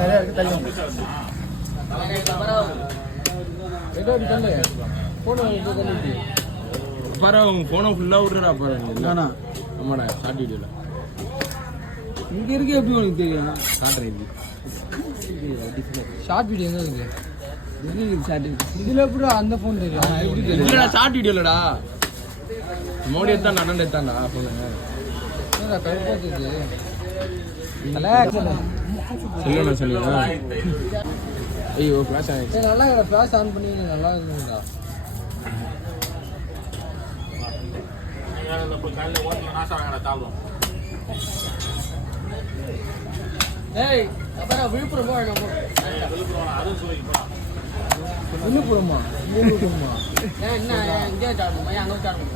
நிறைய இருக்கு தள்ளி பாரு போனை ஃபுல்லா விடுறா பாரு ஆமாடா ஷார்ட் வீடியோல இங்க இருக்கு எப்படி உனக்கு தெரியும் காட்டுறேன் ஷார்ட் வீடியோ எங்க இருக்கு இதுல எப்படி அந்த போன் தெரியும் எப்படி தெரியும் இல்லடா ஷார்ட் வீடியோலடா மோடி எடுத்தான் அண்ணன் எடுத்தான்டா போன கருப்பா தெரியுது சொல்லுண்ணா சொல்லுங்க ஐயோ ஃபிளாஷ் ஆயிடுச்சு நல்லா ஃபிளாஷ் ஆன் பண்ணி நல்லா இருந்துடா ஏய் அப்புறம் விழுப்புரம் போறோம் விழுப்புரமா ஏன் என்ன இங்கே சாப்பிடுமா அங்கே சாப்பிடுமா